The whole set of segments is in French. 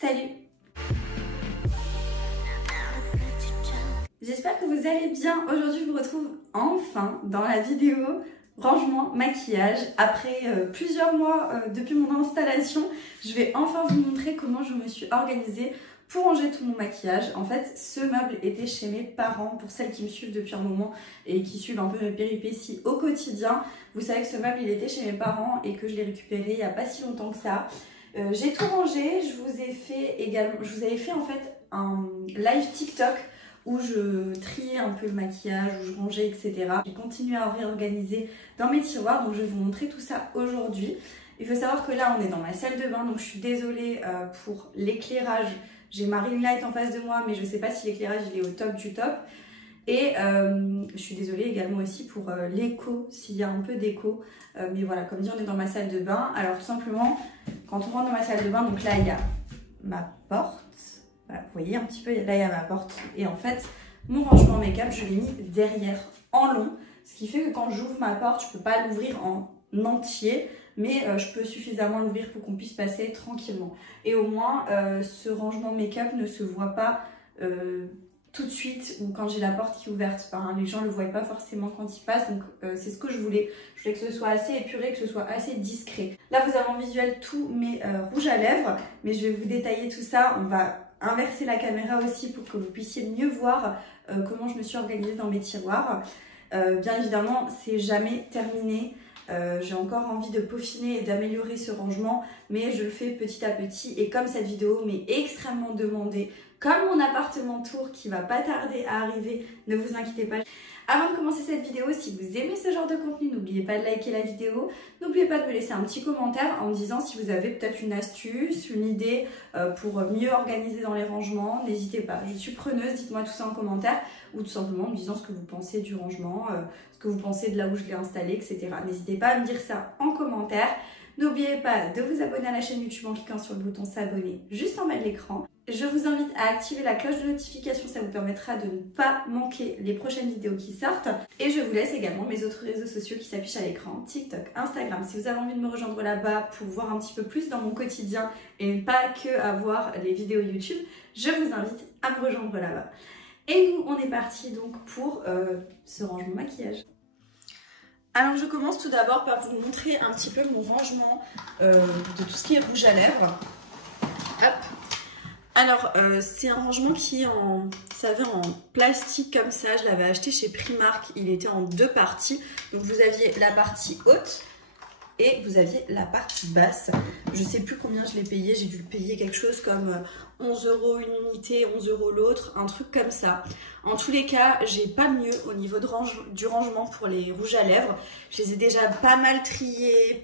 Salut! J'espère que vous allez bien. Aujourd'hui, je vous retrouve enfin dans la vidéo rangement maquillage. Après plusieurs mois depuis mon installation, je vais enfin vous montrer comment je me suis organisée pour ranger tout mon maquillage. En fait, ce meuble était chez mes parents, pour celles qui me suivent depuis un moment et qui suivent un peu mes péripéties au quotidien. Vous savez que ce meuble, il était chez mes parents et que je l'ai récupéré il n'y a pas si longtemps que ça. J'ai tout rangé, je vous avais fait en fait un live TikTok où je triais un peu le maquillage, où je rangeais, etc. J'ai continué à réorganiser dans mes tiroirs, donc je vais vous montrer tout ça aujourd'hui. Il faut savoir que là, on est dans ma salle de bain, donc je suis désolée pour l'éclairage. J'ai ma ring light en face de moi, mais je ne sais pas si l'éclairage il est au top du top. Et je suis désolée également aussi pour l'écho, s'il y a un peu d'écho. Mais voilà, comme dit, on est dans ma salle de bain. Alors tout simplement, quand on rentre dans ma salle de bain, donc là, il y a ma porte. Voilà, vous voyez un petit peu, là, il y a ma porte. Et en fait, mon rangement make-up, je l'ai mis derrière, en long. Ce qui fait que quand j'ouvre ma porte, je ne peux pas l'ouvrir en entier. Mais je peux suffisamment l'ouvrir pour qu'on puisse passer tranquillement. Et au moins, ce rangement make-up ne se voit pas tout de suite ou quand j'ai la porte qui est ouverte. Enfin, les gens ne le voient pas forcément quand ils passent. Donc c'est ce que je voulais. Je voulais que ce soit assez épuré, que ce soit assez discret. Là, vous avez en visuel tous mes rouges à lèvres. Mais je vais vous détailler tout ça. On va inverser la caméra aussi pour que vous puissiez mieux voir comment je me suis organisée dans mes tiroirs. Bien évidemment, c'est jamais terminé. J'ai encore envie de peaufiner et d'améliorer ce rangement, mais je le fais petit à petit. Et comme cette vidéo m'est extrêmement demandée, comme mon appartement tour qui va pas tarder à arriver, ne vous inquiétez pas. Avant de commencer cette vidéo, si vous aimez ce genre de contenu, n'oubliez pas de liker la vidéo. N'oubliez pas de me laisser un petit commentaire en me disant si vous avez peut-être une astuce, une idée pour mieux organiser dans les rangements. N'hésitez pas, je suis preneuse, dites-moi tout ça en commentaire ou tout simplement en me disant ce que vous pensez du rangement, ce que vous pensez de là où je l'ai installé, etc. N'hésitez pas à me dire ça en commentaire. N'oubliez pas de vous abonner à la chaîne YouTube en cliquant sur le bouton s'abonner juste en bas de l'écran. Je vous invite à activer la cloche de notification, ça vous permettra de ne pas manquer les prochaines vidéos qui sortent. Et je vous laisse également mes autres réseaux sociaux qui s'affichent à l'écran, TikTok, Instagram. Si vous avez envie de me rejoindre là-bas pour voir un petit peu plus dans mon quotidien et pas que à voir les vidéos YouTube, je vous invite à me rejoindre là-bas. Et nous, on est parti donc pour ce rangement maquillage. Alors je commence tout d'abord par vous montrer un petit peu mon rangement de tout ce qui est rouge à lèvres. Hop. Alors c'est un rangement qui est en plastique comme ça. Je l'avais acheté chez Primark. Il était en deux parties. Donc vous aviez la partie haute et vous aviez la partie basse. Je ne sais plus combien je l'ai payé. J'ai dû le payer quelque chose comme 11 € une unité, 11 € l'autre, un truc comme ça. En tous les cas, j'ai pas mieux au niveau du rangement pour les rouges à lèvres. Je les ai déjà pas mal triés,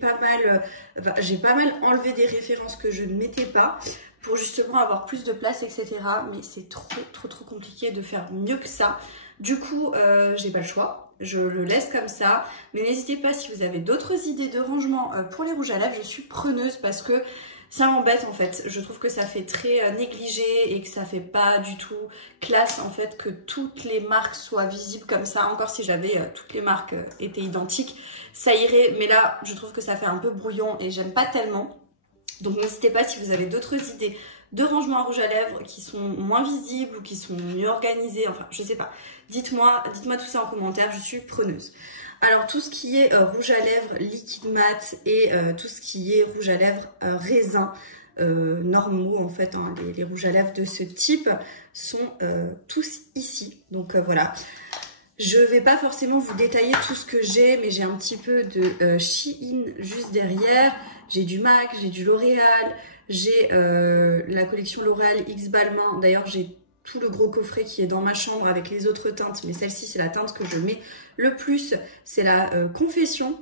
j'ai pas mal enlevé des références que je ne mettais pas pour justement avoir plus de place, etc. Mais c'est trop compliqué de faire mieux que ça. Du coup, j'ai pas le choix. Je le laisse comme ça. Mais n'hésitez pas si vous avez d'autres idées de rangement pour les rouges à lèvres. Je suis preneuse parce que ça m'embête en fait. Je trouve que ça fait très négligé et que ça fait pas du tout classe en fait que toutes les marques soient visibles comme ça. Encore si j'avais toutes les marques étaient identiques, ça irait. Mais là, je trouve que ça fait un peu brouillon et j'aime pas tellement. Donc n'hésitez pas si vous avez d'autres idées de rangement à rouge à lèvres qui sont moins visibles ou qui sont mieux organisées. Enfin, je sais pas. Dites-moi tout ça en commentaire, je suis preneuse. Alors tout ce qui est rouge à lèvres liquide mat et tout ce qui est rouge à lèvres raisin normaux en fait, hein, les rouges à lèvres de ce type sont tous ici. Donc voilà. Je vais pas forcément vous détailler tout ce que j'ai, mais j'ai un petit peu de Shein juste derrière. J'ai du MAC, j'ai du L'Oréal, j'ai la collection L'Oréal X Balmain. D'ailleurs, j'ai tout le gros coffret qui est dans ma chambre avec les autres teintes, mais celle-ci, c'est la teinte que je mets le plus. C'est la Confession.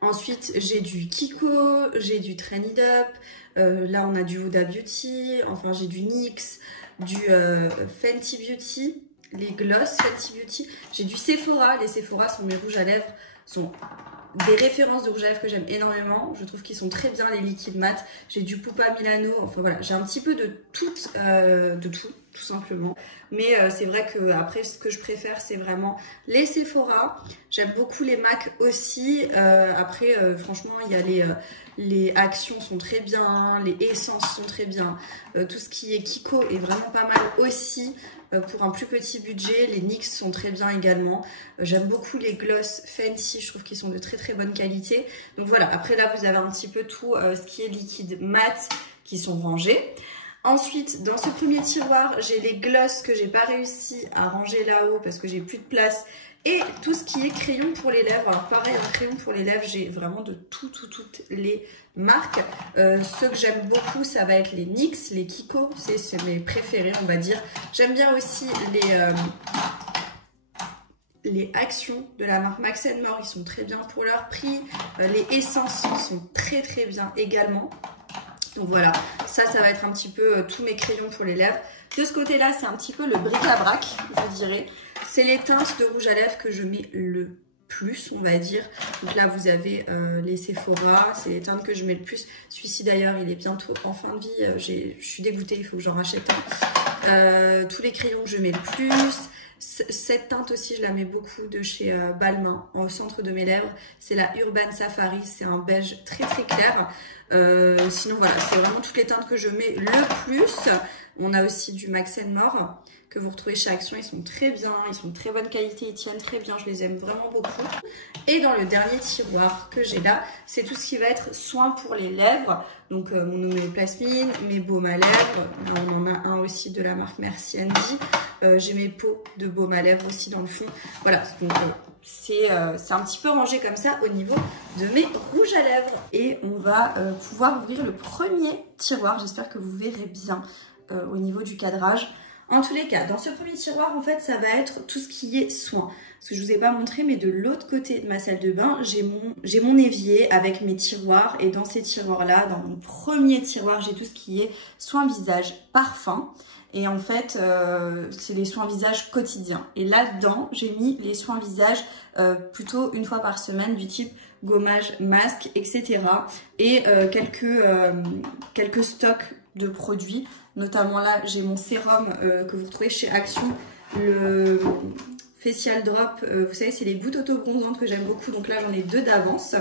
Ensuite, j'ai du Kiko, j'ai du Train It Up. Là, on a du Huda Beauty. Enfin, j'ai du NYX, du Fenty Beauty. Les gloss Fenty Beauty. J'ai du Sephora. Les Sephora sont mes rouges à lèvres. Sont des références de rouge à lèvres que j'aime énormément. Je trouve qu'ils sont très bien, les liquides mat. J'ai du Pupa Milano. Enfin voilà, j'ai un petit peu de tout. tout simplement. Mais c'est vrai que après ce que je préfère c'est vraiment les Sephora. J'aime beaucoup les MAC aussi. Après franchement il y a les actions sont très bien, les essences sont très bien. Tout ce qui est Kiko est vraiment pas mal aussi. Pour un plus petit budget, les NYX sont très bien également. J'aime beaucoup les gloss Fancy, je trouve qu'ils sont de très très bonne qualité. Donc voilà, après là vous avez un petit peu tout ce qui est liquide mat qui sont rangés. Ensuite, dans ce premier tiroir, j'ai les gloss que j'ai pas réussi à ranger là-haut parce que j'ai plus de place. Et tout ce qui est crayon pour les lèvres. Alors pareil, un crayon pour les lèvres, j'ai vraiment de toutes les marques. Ceux que j'aime beaucoup, ça va être les NYX, les Kiko. C'est mes préférés, on va dire. J'aime bien aussi les actions de la marque Max & More. Ils sont très bien pour leur prix. Les essences sont très très bien également. Donc voilà, ça va être un petit peu tous mes crayons pour les lèvres. De ce côté-là, c'est un petit peu le bric-à-brac, je dirais. C'est les teintes de rouge à lèvres que je mets le plus, on va dire. Donc là, vous avez les Sephora, c'est les teintes que je mets le plus. Celui-ci d'ailleurs, il est bientôt en fin de vie. Je suis dégoûtée, il faut que j'en rachète un. Tous les crayons que je mets le plus. Cette teinte aussi, je la mets beaucoup de chez Balmain, au centre de mes lèvres. C'est la Urban Safari, c'est un beige très très clair. Sinon voilà, c'est vraiment toutes les teintes que je mets le plus. On a aussi du Max & More que vous retrouvez chez Action, ils sont très bien, ils sont de très bonne qualité, ils tiennent très bien, je les aime vraiment beaucoup. Et dans le dernier tiroir que j'ai là, c'est tout ce qui va être soin pour les lèvres. Donc mon homéoplasmine, mes baumes à lèvres, on en a un aussi de la marque Merci Andy. J'ai mes pots de baume à lèvres aussi dans le fond. Voilà, donc c'est un petit peu rangé comme ça au niveau de mes rouges à lèvres. Et on va pouvoir ouvrir le premier tiroir, j'espère que vous verrez bien au niveau du cadrage. En tous les cas, dans ce premier tiroir, en fait, ça va être tout ce qui est soins. Parce que je vous ai pas montré, mais de l'autre côté de ma salle de bain, j'ai mon évier avec mes tiroirs. Et dans ces tiroirs-là, dans mon premier tiroir, j'ai tout ce qui est soins visage, parfum. Et en fait, c'est les soins visage quotidiens. Et là-dedans, j'ai mis les soins visage plutôt une fois par semaine du type gommage, masque, etc. Et quelques stocks de produits. Notamment là, j'ai mon sérum que vous retrouvez chez Action, le Facial Drop. Vous savez, c'est les gouttes auto-bronzantes que j'aime beaucoup. Donc là, j'en ai 2 d'avance.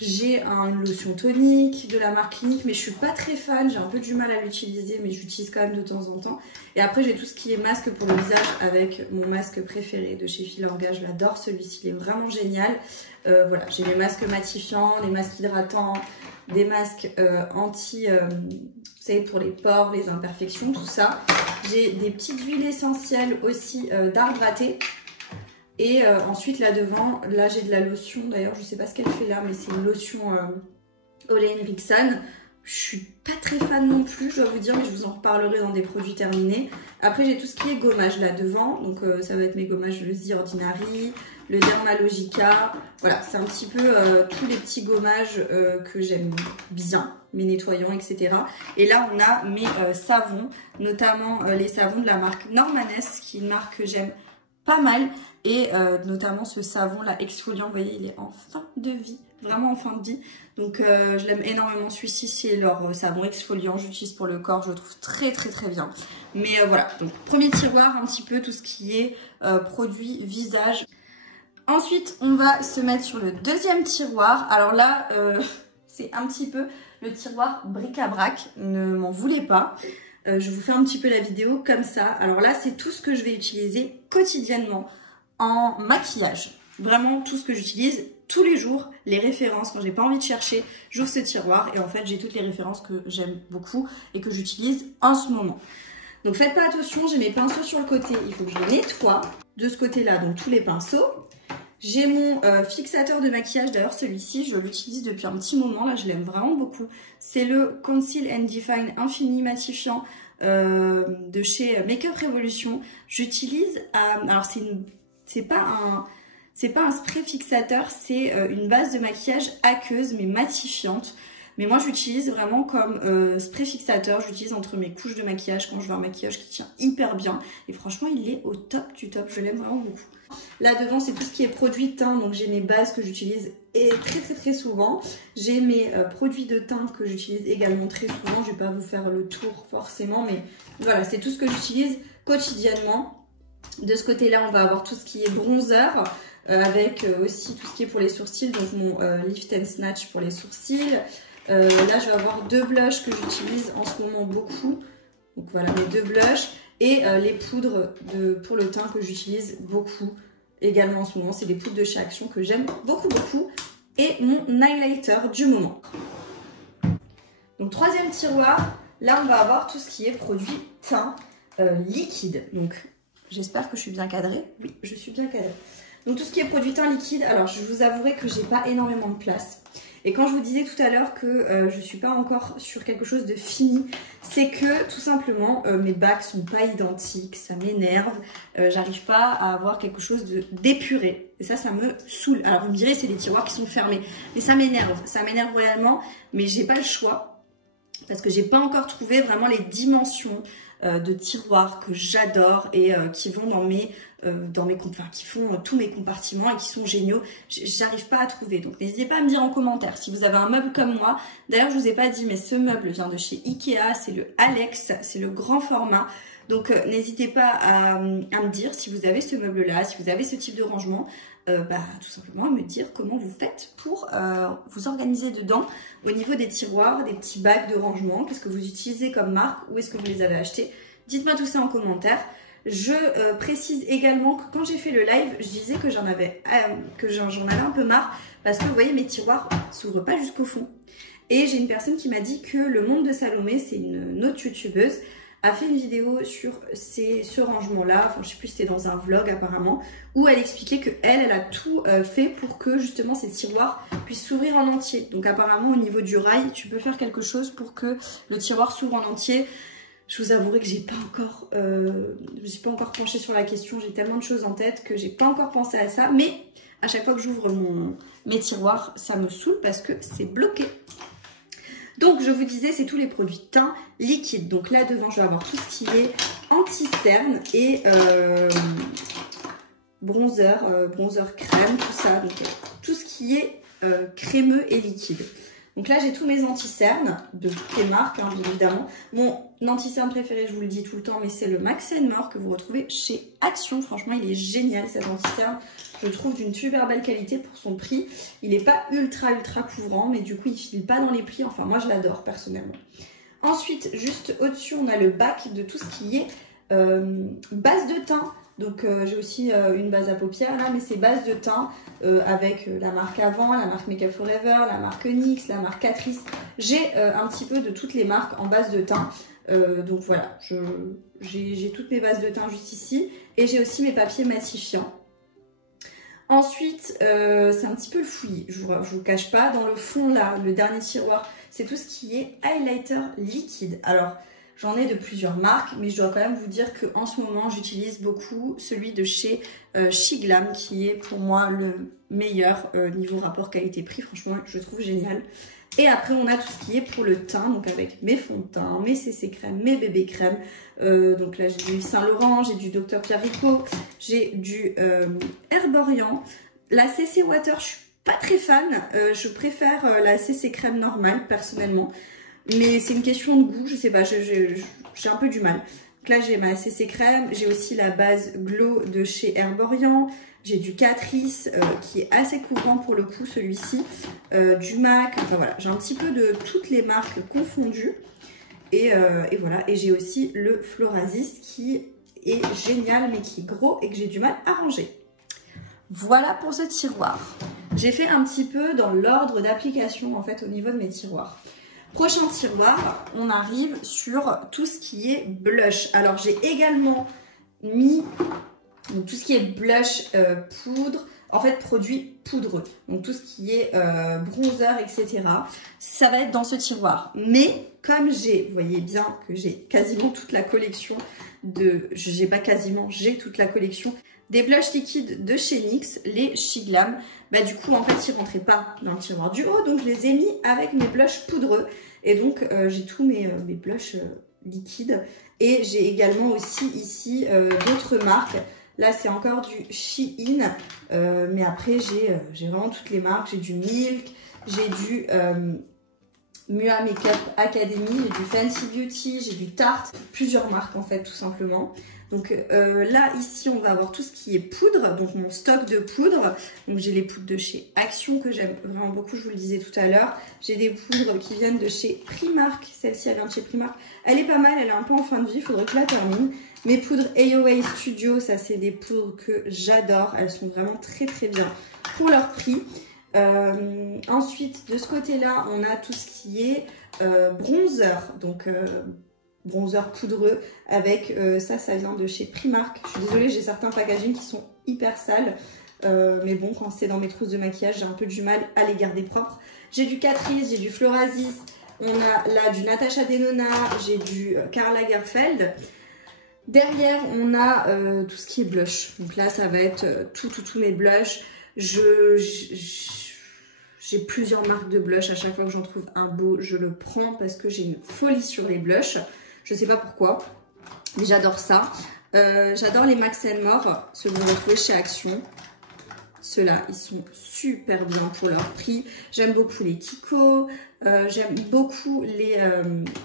J'ai une lotion tonique de la marque Clinique, mais je suis pas très fan. J'ai un peu du mal à l'utiliser, mais j'utilise quand même de temps en temps. Et après, j'ai tout ce qui est masque pour le visage avec mon masque préféré de chez Filorga. Je l'adore, celui-ci, il est vraiment génial. Voilà, j'ai les masques matifiants, les masques hydratants, des masques vous savez, pour les pores, les imperfections, tout ça. J'ai des petites huiles essentielles aussi d'arbre à thé. Et ensuite là devant, là j'ai de la lotion, d'ailleurs je sais pas ce qu'elle fait là, mais c'est une lotion Ole Henriksen. Je suis pas très fan non plus, je dois vous dire, mais je vous en reparlerai dans des produits terminés. Après j'ai tout ce qui est gommage là devant, donc ça va être mes gommages le The Ordinary, le Dermalogica. Voilà, c'est un petit peu tous les petits gommages que j'aime bien, mes nettoyants, etc. Et là on a mes savons, notamment les savons de la marque Normanes, qui est une marque que j'aime pas mal. Et notamment ce savon là exfoliant, vous voyez, il est en fin de vie, vraiment en fin de vie. Donc je l'aime énormément, celui-ci, c'est leur savon exfoliant, j'utilise pour le corps, je le trouve très très très bien. Mais voilà, donc premier tiroir, un petit peu tout ce qui est produits visage. Ensuite on va se mettre sur le deuxième tiroir. Alors là c'est un petit peu le tiroir bric-à-brac, ne m'en voulez pas. Je vous fais un petit peu la vidéo comme ça. Alors là c'est tout ce que je vais utiliser quotidiennement en maquillage. Vraiment tout ce que j'utilise tous les jours, les références. Quand j'ai pas envie de chercher, j'ouvre ce tiroir et en fait j'ai toutes les références que j'aime beaucoup et que j'utilise en ce moment. Donc faites pas attention, j'ai mes pinceaux sur le côté, il faut que je les nettoie. De ce côté-là, donc tous les pinceaux. J'ai mon fixateur de maquillage, d'ailleurs celui-ci je l'utilise depuis un petit moment, là je l'aime vraiment beaucoup. C'est le Conceal and Define Infini Matifiant de chez Makeup Revolution. J'utilise, alors c'est pas un spray fixateur, c'est une base de maquillage aqueuse mais matifiante. Mais moi j'utilise vraiment comme spray fixateur, j'utilise entre mes couches de maquillage quand je veux un maquillage qui tient hyper bien. Et franchement il est au top du top, je l'aime vraiment beaucoup. Là devant c'est tout ce qui est produit teint, donc j'ai mes bases que j'utilise très souvent. J'ai mes produits de teint que j'utilise également très souvent, je vais pas vous faire le tour forcément, mais voilà, c'est tout ce que j'utilise quotidiennement. De ce côté là on va avoir tout ce qui est bronzer, avec aussi tout ce qui est pour les sourcils, donc mon Lift and Snatch pour les sourcils. Là je vais avoir 2 blushs que j'utilise en ce moment beaucoup, donc voilà mes 2 blushs. Et les poudres pour le teint que j'utilise beaucoup également en ce moment. C'est des poudres de chez Action que j'aime beaucoup. Et mon highlighter du moment. Donc troisième tiroir, là on va avoir tout ce qui est produit teint liquide. Donc j'espère que je suis bien cadrée. Oui, je suis bien cadrée. Donc tout ce qui est produit teint liquide, alors je vous avouerai que j'ai pas énormément de place. Et quand je vous disais tout à l'heure que je suis pas encore sur quelque chose de fini, c'est que tout simplement mes bacs sont pas identiques, ça m'énerve, j'arrive pas à avoir quelque chose d'épuré. Et ça me saoule. Alors vous me direz c'est des tiroirs qui sont fermés, mais ça m'énerve réellement, mais j'ai pas le choix parce que j'ai pas encore trouvé vraiment les dimensions de tiroirs que j'adore et qui vont qui font tous mes compartiments et qui sont géniaux. J'arrive pas à trouver, donc n'hésitez pas à me dire en commentaire si vous avez un meuble comme moi. D'ailleurs je vous ai pas dit, mais ce meuble vient de chez Ikea, c'est le Alex, c'est le grand format. Donc n'hésitez pas à me dire si vous avez ce meuble là, si vous avez ce type de rangement, tout simplement à me dire comment vous faites pour vous organiser dedans au niveau des tiroirs, des petits bacs de rangement, qu'est-ce que vous utilisez comme marque, où est-ce que vous les avez achetés. Dites-moi tout ça en commentaire. Je précise également que quand j'ai fait le live, je disais que j'en avais un peu marre parce que vous voyez mes tiroirs s'ouvrent pas jusqu'au fond. Et j'ai une personne qui m'a dit que le monde de Salomé, c'est une autre youtubeuse, a fait une vidéo sur ce rangement-là, enfin je sais plus si c'était dans un vlog apparemment, où elle expliquait que elle a tout fait pour que justement ces tiroirs puissent s'ouvrir en entier. Donc apparemment au niveau du rail, tu peux faire quelque chose pour que le tiroir s'ouvre en entier. Je vous avouerai que je me suis pas encore penchée sur la question, j'ai tellement de choses en tête que j'ai pas encore pensé à ça, mais à chaque fois que j'ouvre mes tiroirs, ça me saoule parce que c'est bloqué. Donc je vous disais, c'est tous les produits teint liquide. Donc là devant, je vais avoir tout ce qui est anti-cerne et bronzer crème, tout ça. Donc tout ce qui est crémeux et liquide. Donc là j'ai tous mes anti-cernes de toutes les marques, hein, bien évidemment. Mon anti-cerne préféré, je vous le dis tout le temps, mais c'est le Max & More que vous retrouvez chez Action. Franchement il est génial cet anti-cerne. Je le trouve d'une super belle qualité pour son prix. Il n'est pas ultra couvrant, mais du coup il file pas dans les plis. Enfin moi je l'adore personnellement. Ensuite, juste au-dessus, on a le bac de tout ce qui est base de teint. Donc j'ai aussi une base à paupières là, mais c'est base de teint avec la marque Avant, la marque Make Up For Ever, la marque NYX, la marque Catrice. J'ai un petit peu de toutes les marques en base de teint. Donc voilà, j'ai toutes mes bases de teint juste ici. Et j'ai aussi mes papiers matifiants. Ensuite, c'est un petit peu le fouillis, je vous cache pas. Dans le fond là, le dernier tiroir, c'est tout ce qui est highlighter liquide. Alors, j'en ai de plusieurs marques, mais je dois quand même vous dire qu'en ce moment, j'utilise beaucoup celui de chez Shiglam, qui est pour moi le meilleur niveau rapport qualité-prix. Franchement, je le trouve génial. Et après, on a tout ce qui est pour le teint, donc avec mes fonds de teint, mes CC crème, mes bébé crème. Donc là, j'ai du Saint Laurent, j'ai du Dr Pierre Rico, j'ai du Herborian. La CC Water, je suis pas très fan. Je préfère la CC crème normale, personnellement. Mais c'est une question de goût, je sais pas, j'ai un peu du mal. Donc là, j'ai ma CC crème, j'ai aussi la base Glow de chez Herborian. J'ai du Catrice qui est assez couvrant pour le coup, celui-ci. Du MAC, enfin voilà, j'ai un petit peu de toutes les marques confondues. Et voilà, et j'ai aussi le Florasis qui est génial mais qui est gros et que j'ai du mal à ranger. Voilà pour ce tiroir. J'ai fait un petit peu dans l'ordre d'application en fait au niveau de mes tiroirs. Prochain tiroir, on arrive sur tout ce qui est blush. Alors j'ai également mis donc, tout ce qui est blush, poudre, en fait produits poudreux. Donc tout ce qui est bronzer, etc. Ça va être dans ce tiroir. Mais comme vous voyez bien que j'ai quasiment toute la collection j'ai toute la collection des blushs liquides de chez NYX, les Shiglam. Bah du coup en fait ils rentraient pas dans le tiroir du haut, donc je les ai mis avec mes blushs poudreux. Et donc j'ai tous mes blushs liquides. Et j'ai également aussi ici d'autres marques. Là c'est encore du Shein, mais après j'ai vraiment toutes les marques. J'ai du Milk, j'ai du Mua Makeup Academy, j'ai du Fancy Beauty, j'ai du Tarte, plusieurs marques en fait tout simplement. Donc là ici on va avoir tout ce qui est poudre, donc mon stock de poudre. Donc j'ai les poudres de chez Action que j'aime vraiment beaucoup, je vous le disais tout à l'heure. J'ai des poudres qui viennent de chez Primark, celle-ci elle vient de chez Primark. Elle est pas mal, elle est un peu en fin de vie, il faudrait que je la termine. Mes poudres AOA Studio, ça c'est des poudres que j'adore, elles sont vraiment très très bien pour leur prix. Ensuite de ce côté là on a tout ce qui est bronzer, donc bronzer poudreux avec ça vient de chez Primark. Je suis désolée, j'ai certains packaging qui sont hyper sales, mais bon quand c'est dans mes trousses de maquillage j'ai un peu du mal à les garder propres. J'ai du Catrice, j'ai du Florasis, on a là du Natasha Denona, j'ai du Karl Lagerfeld. Derrière on a tout ce qui est blush, donc là ça va être tous mes blushs. J'ai plusieurs marques de blush, à chaque fois que j'en trouve un beau, je le prends parce que j'ai une folie sur les blushs. Je sais pas pourquoi, mais j'adore ça. J'adore les Max More, ceux que vous retrouvez chez Action. Ceux-là, ils sont super bien pour leur prix. J'aime beaucoup les Kiko, j'aime beaucoup les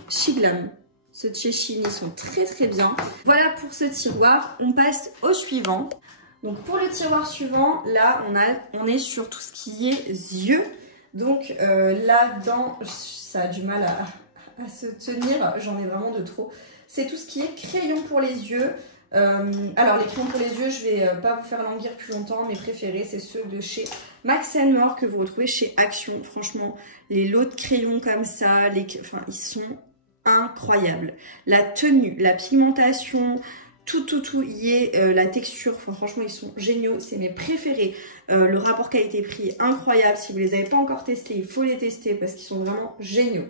Shiglam. Ceux de chez Shein, ils sont très très bien. Voilà pour ce tiroir, on passe au suivant. Donc pour le tiroir suivant, là on est sur tout ce qui est yeux. Donc là-dedans, ça a du mal à se tenir, j'en ai vraiment de trop. C'est tout ce qui est crayon pour les yeux. Alors les crayons pour les yeux, je vais pas vous faire languir plus longtemps. Mes préférés, c'est ceux de chez Max More que vous retrouvez chez Action. Franchement, les lots de crayons comme ça, enfin, ils sont incroyables. La tenue, la pigmentation... Tout y est, la texture, enfin, franchement ils sont géniaux, c'est mes préférés. Le rapport qualité-prix est incroyable, si vous les avez pas encore testés, il faut les tester parce qu'ils sont vraiment géniaux.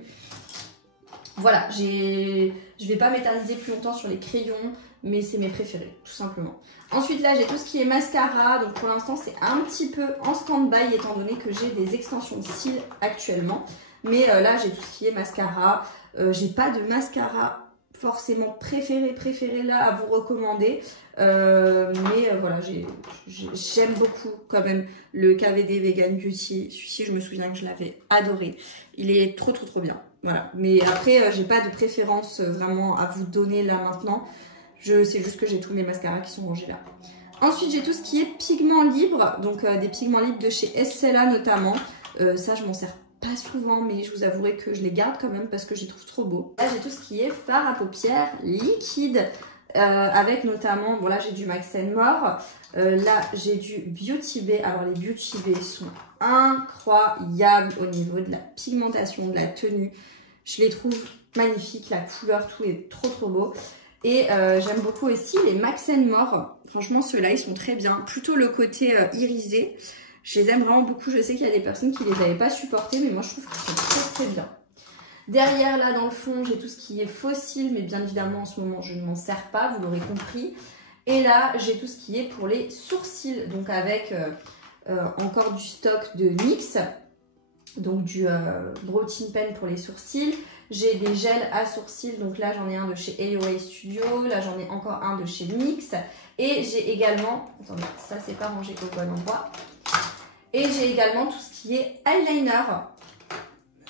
Voilà, je vais pas m'éterniser plus longtemps sur les crayons, mais c'est mes préférés, tout simplement. Ensuite là j'ai tout ce qui est mascara, donc pour l'instant c'est un petit peu en stand-by étant donné que j'ai des extensions de cils actuellement. Mais là j'ai tout ce qui est mascara, j'ai pas de mascara forcément préféré là à vous recommander, mais voilà, j'aime beaucoup quand même le KVD Vegan Beauty. Celui-ci je me souviens que je l'avais adoré, il est trop bien. Voilà, mais après j'ai pas de préférence vraiment à vous donner là maintenant, c'est juste que j'ai tous mes mascaras qui sont rangés là. Ensuite j'ai tout ce qui est pigments libres, donc des pigments libres de chez Estella notamment. Ça je m'en sers pas souvent, mais je vous avouerai que je les garde quand même parce que je les trouve trop beaux. Là j'ai tout ce qui est fard à paupières liquide, avec notamment, bon là j'ai du Max More, là j'ai du Beauty Bay. Alors les Beauty Bay sont incroyables au niveau de la pigmentation, de la tenue. Je les trouve magnifiques, la couleur, tout est trop beau. Et j'aime beaucoup aussi les Max More. Franchement ceux-là ils sont très bien, plutôt le côté irisé. Je les aime vraiment beaucoup. Je sais qu'il y a des personnes qui les avaient pas supportés, mais moi je trouve qu'ils sont très bien. Derrière là dans le fond j'ai tout ce qui est fossile, mais bien évidemment en ce moment je ne m'en sers pas, vous l'aurez compris. Et là j'ai tout ce qui est pour les sourcils, donc avec encore du stock de NYX, donc du Brow Tint Pen pour les sourcils. J'ai des gels à sourcils, donc là j'en ai un de chez AOA Studio, là j'en ai encore un de chez NYX. Et j'ai également, attendez, ça c'est pas rangé au bon endroit. Et j'ai également tout ce qui est eyeliner.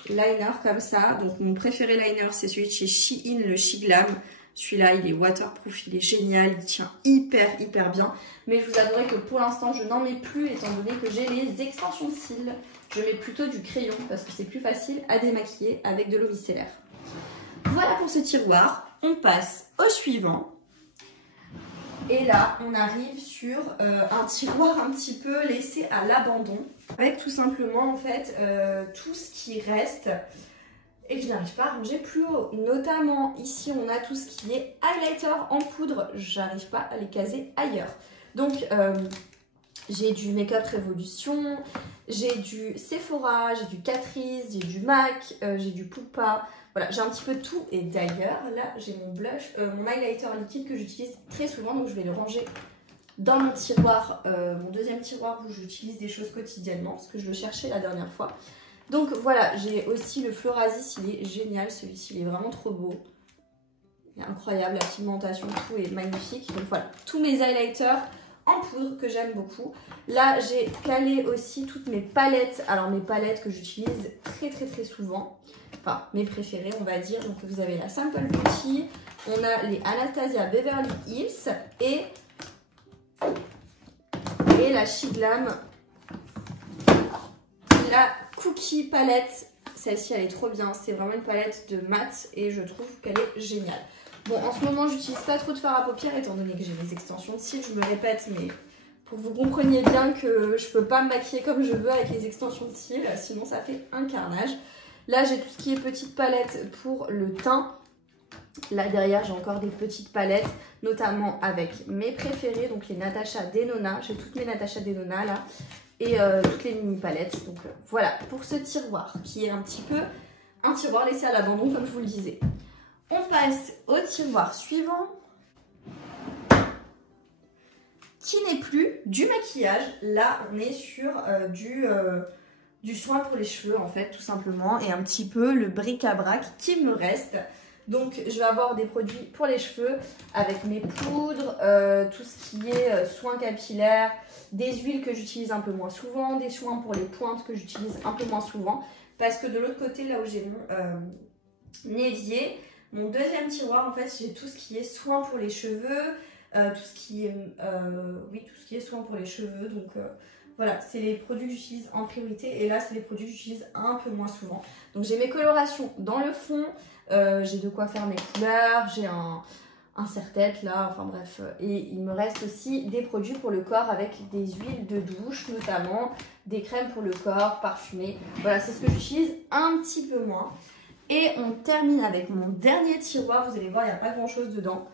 Liner comme ça. Donc mon préféré liner c'est celui de chez Shein, le Shiglam. Celui-là il est waterproof, il est génial, il tient hyper bien. Mais je vous avouerai que pour l'instant je n'en mets plus étant donné que j'ai les extensions de cils. Je mets plutôt du crayon parce que c'est plus facile à démaquiller avec de l'eau micellaire. Voilà pour ce tiroir. On passe au suivant. Et là, on arrive sur un tiroir un petit peu laissé à l'abandon. Avec tout simplement, en fait, tout ce qui reste et que je n'arrive pas à ranger plus haut. Notamment, ici, on a tout ce qui est highlighter en poudre. J'arrive pas à les caser ailleurs. Donc, j'ai du Make Up Revolution, j'ai du Sephora, j'ai du Catrice, j'ai du MAC, j'ai du Pupa. Voilà, j'ai un petit peu de tout. Et d'ailleurs, là, j'ai mon blush, mon highlighter liquide que j'utilise très souvent. Donc, je vais le ranger dans mon tiroir, mon deuxième tiroir où j'utilise des choses quotidiennement, parce que je le cherchais la dernière fois. Donc voilà, j'ai aussi le Florasis, il est génial, celui-ci il est vraiment trop beau. Il est incroyable, la pigmentation, tout est magnifique. Donc voilà, tous mes highlighters en poudre que j'aime beaucoup. Là, j'ai calé aussi toutes mes palettes. Alors mes palettes que j'utilise très souvent. Enfin, mes préférées, on va dire. Donc vous avez la Simple Beauty, on a les Anastasia Beverly Hills et la She Glam. La Cookie palette. Celle-ci, elle est trop bien. C'est vraiment une palette de mat et je trouve qu'elle est géniale. Bon, en ce moment, j'utilise pas trop de fard à paupières étant donné que j'ai mes extensions de cils. Je me répète, mais pour que vous compreniez bien que je peux pas me maquiller comme je veux avec les extensions de cils, sinon ça fait un carnage. Là, j'ai tout ce qui est petite palette pour le teint. Là, derrière, j'ai encore des petites palettes, notamment avec mes préférées, donc les Natasha Denona. J'ai toutes mes Natasha Denona là. Et toutes les mini palettes. Donc voilà pour ce tiroir qui est un petit peu un tiroir laissé à l'abandon comme je vous le disais. On passe au tiroir suivant qui n'est plus du maquillage. Là on est sur du soin pour les cheveux en fait tout simplement et un petit peu le bric-à-brac qui me reste. Donc je vais avoir des produits pour les cheveux avec mes poudres, tout ce qui est soins capillaires, des huiles que j'utilise un peu moins souvent, des soins pour les pointes que j'utilise un peu moins souvent. Parce que de l'autre côté, là où j'ai mon évier, mon deuxième tiroir, en fait, j'ai tout ce qui est soins pour les cheveux, tout ce qui est soins pour les cheveux. Donc voilà, c'est les produits que j'utilise en priorité et là, c'est les produits que j'utilise un peu moins souvent. Donc j'ai mes colorations dans le fond. J'ai de quoi faire mes couleurs, j'ai un serre-tête là, enfin bref. Et il me reste aussi des produits pour le corps avec des huiles de douche notamment, des crèmes pour le corps, parfumées. Voilà, c'est ce que j'utilise un petit peu moins. Et on termine avec mon dernier tiroir, vous allez voir, il n'y a pas grand chose dedans.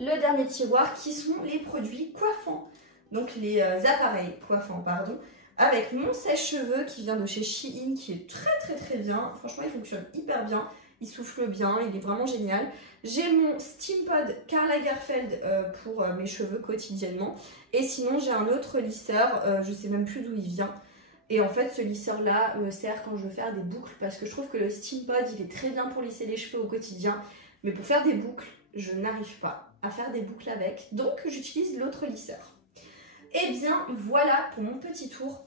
Le dernier tiroir qui sont les produits coiffants, donc les appareils coiffants, pardon. Avec mon sèche-cheveux qui vient de chez Shein, qui est très bien. Franchement, il fonctionne hyper bien. Il souffle bien, il est vraiment génial. J'ai mon Steam Pod Karl Lagerfeld pour mes cheveux quotidiennement. Et sinon, j'ai un autre lisseur, je sais même plus d'où il vient. Et en fait, ce lisseur-là me sert quand je veux faire des boucles parce que je trouve que le Steam Pod, il est très bien pour lisser les cheveux au quotidien. Mais pour faire des boucles, je n'arrive pas à faire des boucles avec. Donc, j'utilise l'autre lisseur. Et bien, voilà pour mon petit tour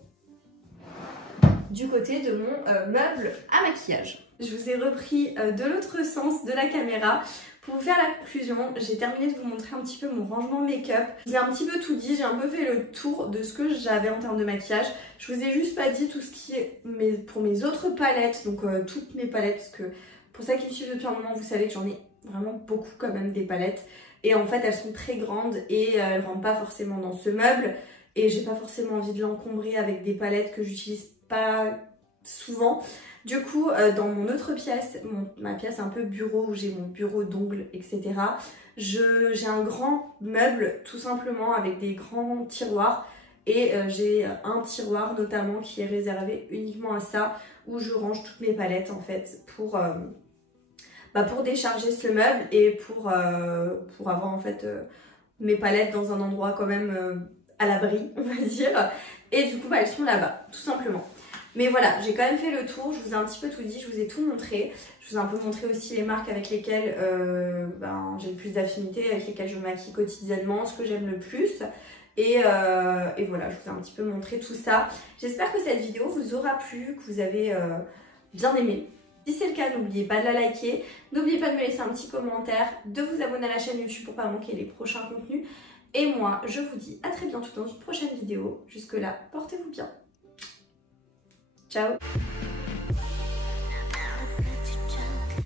du côté de mon meuble à maquillage. Je vous ai repris de l'autre sens de la caméra. Pour vous faire la conclusion, j'ai terminé de vous montrer un petit peu mon rangement make-up. Je vous ai un petit peu tout dit, j'ai un peu fait le tour de ce que j'avais en termes de maquillage. Je vous ai juste pas dit tout ce qui est pour mes autres palettes, donc toutes mes palettes, parce que pour celles qui me suivent depuis un moment, vous savez que j'en ai vraiment beaucoup quand même des palettes. Et en fait, elles sont très grandes et elles ne rentrent pas forcément dans ce meuble. Et j'ai pas forcément envie de l'encombrer avec des palettes que j'utilise pas souvent. Du coup, dans mon autre pièce, ma pièce un peu bureau où j'ai mon bureau d'ongles, etc. J'ai un grand meuble tout simplement avec des grands tiroirs. Et j'ai un tiroir notamment qui est réservé uniquement à ça, où je range toutes mes palettes en fait pour décharger ce meuble et pour avoir en fait mes palettes dans un endroit quand même à l'abri, on va dire. Et du coup, elles sont là-bas, tout simplement. Mais voilà, j'ai quand même fait le tour, je vous ai un petit peu tout dit, je vous ai tout montré. Je vous ai un peu montré aussi les marques avec lesquelles j'ai le plus d'affinité, avec lesquelles je me maquille quotidiennement, ce que j'aime le plus. Et voilà, je vous ai un petit peu montré tout ça. J'espère que cette vidéo vous aura plu, que vous avez bien aimé. Si c'est le cas, n'oubliez pas de la liker, n'oubliez pas de me laisser un petit commentaire, de vous abonner à la chaîne YouTube pour ne pas manquer les prochains contenus. Et moi, je vous dis à très bientôt dans une prochaine vidéo. Jusque là, portez-vous bien. Ciao!